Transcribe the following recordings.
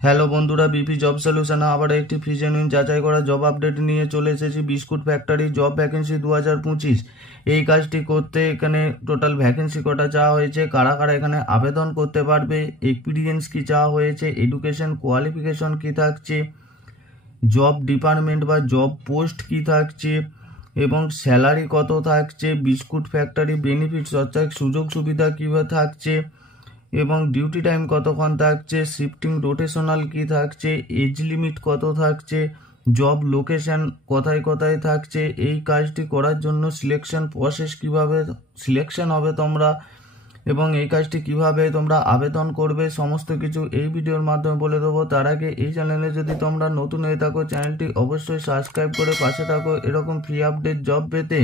Hello বন্ধুরা, BP job সলিউশনে আবার একটি ফ্রি জেনুইন যাচাই করা জব আপডেট নিয়ে চলে এসেছি। Biscuit factory job vacancy 2025। এই কাজটি করতে এখানে টোটাল ভ্যাকেন্সি কটা চাওয়া হয়েছে, কারা কারা এখানে আবেদন করতে পারবে, এক্সপিরিয়েন্স কি চাওয়া হয়েছে, এডুকেশন কোয়ালিফিকেশন কি থাকছে, জব ডিপার্টমেন্ট বা জব পোস্ট কি থাকছে এবং স্যালারি কত থাকছে, বিস্কুট ফ্যাক্টরি বেনিফিটস অর্থাৎ সুযোগ সুবিধা কীভাবে থাকছে এবং ডিউটি টাইম কতক্ষণ থাকছে, শিফটিং রোটেশনাল কি থাকছে, এজ লিমিট কত থাকছে, জব লোকেশন কোথায় কোথায় থাকছে, এই কাজটি করার জন্য সিলেকশন প্রসেস কিভাবে সিলেকশন হবে তোমরা এবং এই কাজটি কিভাবে তোমরা আবেদন করবে সমস্ত কিছু এই ভিডিওর মাধ্যমে বলে দেবো। তার আগে এই চ্যানেলে যদি তোমরা নতুন হয়ে থাকো চ্যানেলটি অবশ্যই সাবস্ক্রাইব করে পাশে থাকো এরকম ফ্রি আপডেট জব পেতে।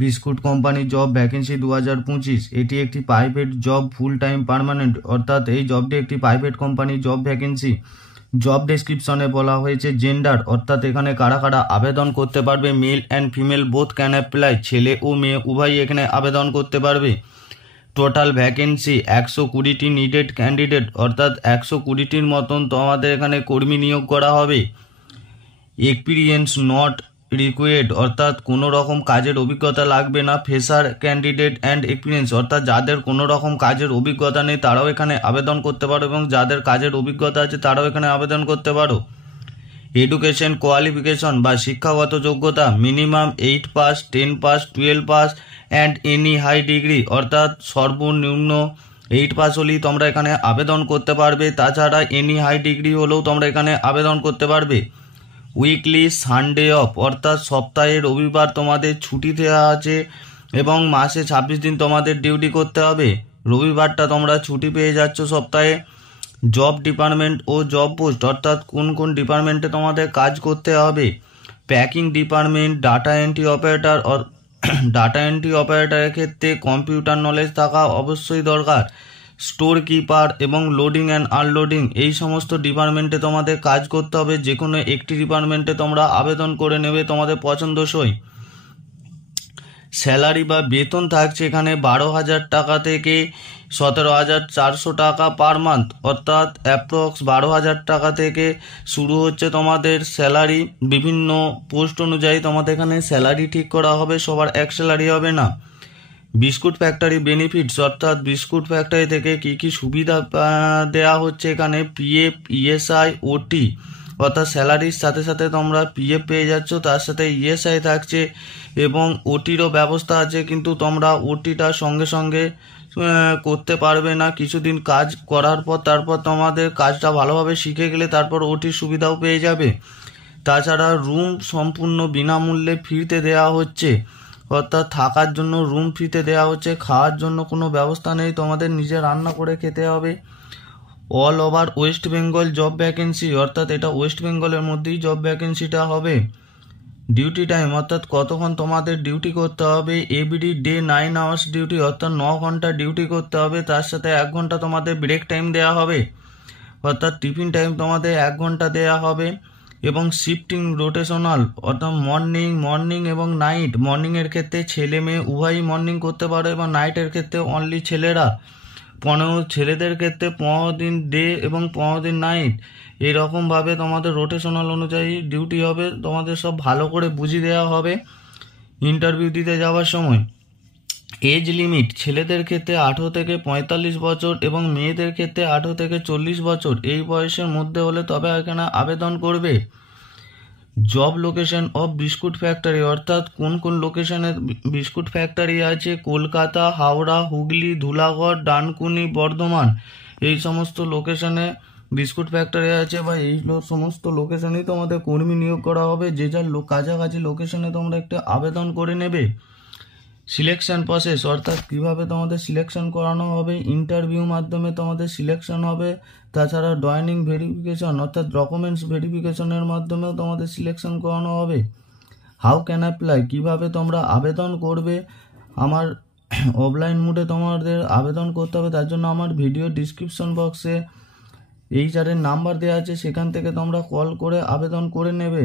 বিস্কুট কোম্পানি জব ভ্যাকেন্সি 2025, এটি একটি private job full time permanent, অর্থাৎ এই জবটি একটি private company job vacancy. Job ডেসক্রিপশনে বলা হয়েছে জেন্ডার, অর্থাৎ এখানে কারা কারা আবেদন করতে পারবে, male and female both can apply, ছেলে ও মেয়ে উভয়ই এখানে আবেদন করতে পারবে। টোটাল ভ্যাকেন্সি 120টি নিডেড ক্যান্ডিডেট, অর্থাৎ 120টির মতন তোমাদের এখানে কর্মী নিয়োগ করা হবে। এক্সপিরিয়েন্স নট রিকোয়ার্ড, অর্থাৎ কোনো রকম কাজের অভিজ্ঞতা লাগবে না। ফ্রেশার ক্যান্ডিডেট অ্যান্ড এক্সপিরিয়েন্স, অর্থাৎ যাদের কোনো রকম কাজের অভিজ্ঞতা নেই তারাও এখানে আবেদন করতে পারো এবং যাদের কাজের অভিজ্ঞতা আছে তারাও এখানে আবেদন করতে পারো। এডুকেশন কোয়ালিফিকেশন বা শিক্ষাগত যোগ্যতা minimum 8 pass, 10 pass, 12 pass and any high degree, অর্থাৎ সর্বনিম্ন 8 পাস হলেই তোমরা এখানে আবেদন করতে পারবে, তাছাড়া এনি হাই ডিগ্রি হলেও তোমরা এখানে আবেদন করতে পারবে। উইকলি সানডে অফ, অর্থাৎ সপ্তাহে রবিবার তোমাদের ছুটি দেওয়া আছে এবং মাসে 26 দিন তোমাদের ডিউটি করতে হবে, রবিবারটা তোমরা ছুটি পেয়ে যাচ্ছ সপ্তাহে। জব ডিপার্টমেন্ট ও জব পোস্ট, অর্থাৎ কোন কোন ডিপার্টমেন্টে তোমাদের কাজ করতে হবে। Packing department, data entry operator, data entry অপারেটরের ক্ষেত্রে কম্পিউটার নলেজ থাকা অবশ্যই দরকার। স্টোর কিপার এবং লোডিং অ্যান্ড আনলোডিং, এই সমস্ত ডিপার্টমেন্টে তোমাদের কাজ করতে হবে। যে কোনো একটি ডিপার্টমেন্টে তোমরা আবেদন করে নেবে তোমাদের পছন্দসই। স্যালারি বা বেতন থাকছে এখানে 12,000 টাকা থেকে 17,400 টাকা পার মান্থ, অর্থাৎ অ্যাপ্রক্স 12,000 টাকা থেকে শুরু হচ্ছে তোমাদের স্যালারি। বিভিন্ন পোস্ট অনুযায়ী তোমাদের এখানে স্যালারি ঠিক করা হবে, সবার এক স্যালারি হবে না। বিস্কুট ফ্যাক্টরি বেনিফিটস, অর্থাৎ বিস্কুট ফ্যাক্টরি থেকে কি কি সুবিধা দেওয়া হচ্ছে এখানে, পিএফ, ইএসআই, ওটি, অর্থাৎ স্যালারির সাথে সাথে তোমরা পিএফ পেয়ে যাচ্ছ, তার সাথে ইএসআই থাকছে এবং ওটিরও ব্যবস্থা আছে, কিন্তু তোমরা ওটিটা সঙ্গে সঙ্গে করতে পারবে না, কিছুদিন কাজ করার পর তারপর তোমাদের কাজটা ভালোভাবে শিখে গেলে তারপর ওটির সুবিধাও পেয়ে যাবে। তাছাড়া রুম সম্পূর্ণ বিনামূল্যে ফ্রিতে দেওয়া হচ্ছে, অর্থাৎ থাকার জন্য রুম ফ্রিতে দেওয়া হচ্ছে, খাওয়ার জন্য কোনো ব্যবস্থা নেই, তোমাদের নিজে রান্না করে খেতে হবে। All over West Bengal job vacancy, অর্থাৎ এটা ওয়েস্ট বেঙ্গলের মধ্যেই জব ভ্যাকেন্সিটা হবে। ডিউটি টাইম, অর্থাৎ কতক্ষণ তোমাদের ডিউটি করতে হবে, এভরি ডে 9 আওয়ার্স ডিউটি, অর্থাৎ 9 ঘন্টা ডিউটি করতে হবে, তার সাথে 1 ঘন্টা তোমাদের ব্রেক টাইম দেওয়া হবে, অর্থাৎ টিফিন টাইম তোমাদের 1 ঘন্টা দেওয়া হবে। এবং শিফটিং রোটেশনাল, অর্থাৎ মর্নিং এবং নাইট, মর্নিংয়ের ক্ষেত্রে ছেলে মেয়ে উভয়ই মর্নিং করতে পারে এবং নাইটের ক্ষেত্রে অনলি ছেলেরা। ছেলেদের ক্ষেত্রে 15 দিন ডে এবং 15 দিন নাইট, এরকমভাবে তোমাদের রোটেশনাল অনুযায়ী ডিউটি হবে, তোমাদের সব ভালো করে বুঝিয়ে দেওয়া হবে ইন্টারভিউ দিতে যাওয়ার সময়। এজ লিমিট, ছেলেদের ক্ষেত্রে 18 থেকে 45 বছর এবং মেয়েদের ক্ষেত্রে 18 থেকে 40 বছর, এই বয়সের মধ্যে হলে তবে এখানে আবেদন করবে। Job location of biscuit factory, অর্থাৎ কোন কোন লোকেশনে বিস্কুট ফ্যাক্টরি আছে, কলকাতা, হাওড়া, হুগলি, ধুলাগড়, ডানকুনি, বর্ধমান, এই সমস্ত লোকেশনে বিস্কুট ফ্যাক্টরি আছে বা এই সমস্ত লোকেশনেই তোমাদের কর্মী নিয়োগ করা হবে। যে যার কাছাকাছি লোকেশনে তোমরা একটা আবেদন করে নেবে। সিলেকশন প্রসেস, অর্থাৎ কীভাবে তোমাদের সিলেকশন করানো হবে, ইন্টারভিউ মাধ্যমে তোমাদের সিলেকশন হবে, তাছাড়া জয়েনিং ভেরিফিকেশন অর্থাৎ ডকুমেন্টস ভেরিফিকেশনের মাধ্যমেও তোমাদের সিলেকশন করানো হবে। হাউ ক্যান অ্যাপ্লাই, কীভাবে তোমরা আবেদন করবে, আমার অফলাইন মোডে তোমাদের আবেদন করতে হবে, তার জন্য আমার ভিডিও ডিসক্রিপশন বক্সে এইচআরের নাম্বার দেওয়া আছে, সেখান থেকে তোমরা কল করে আবেদন করে নেবে।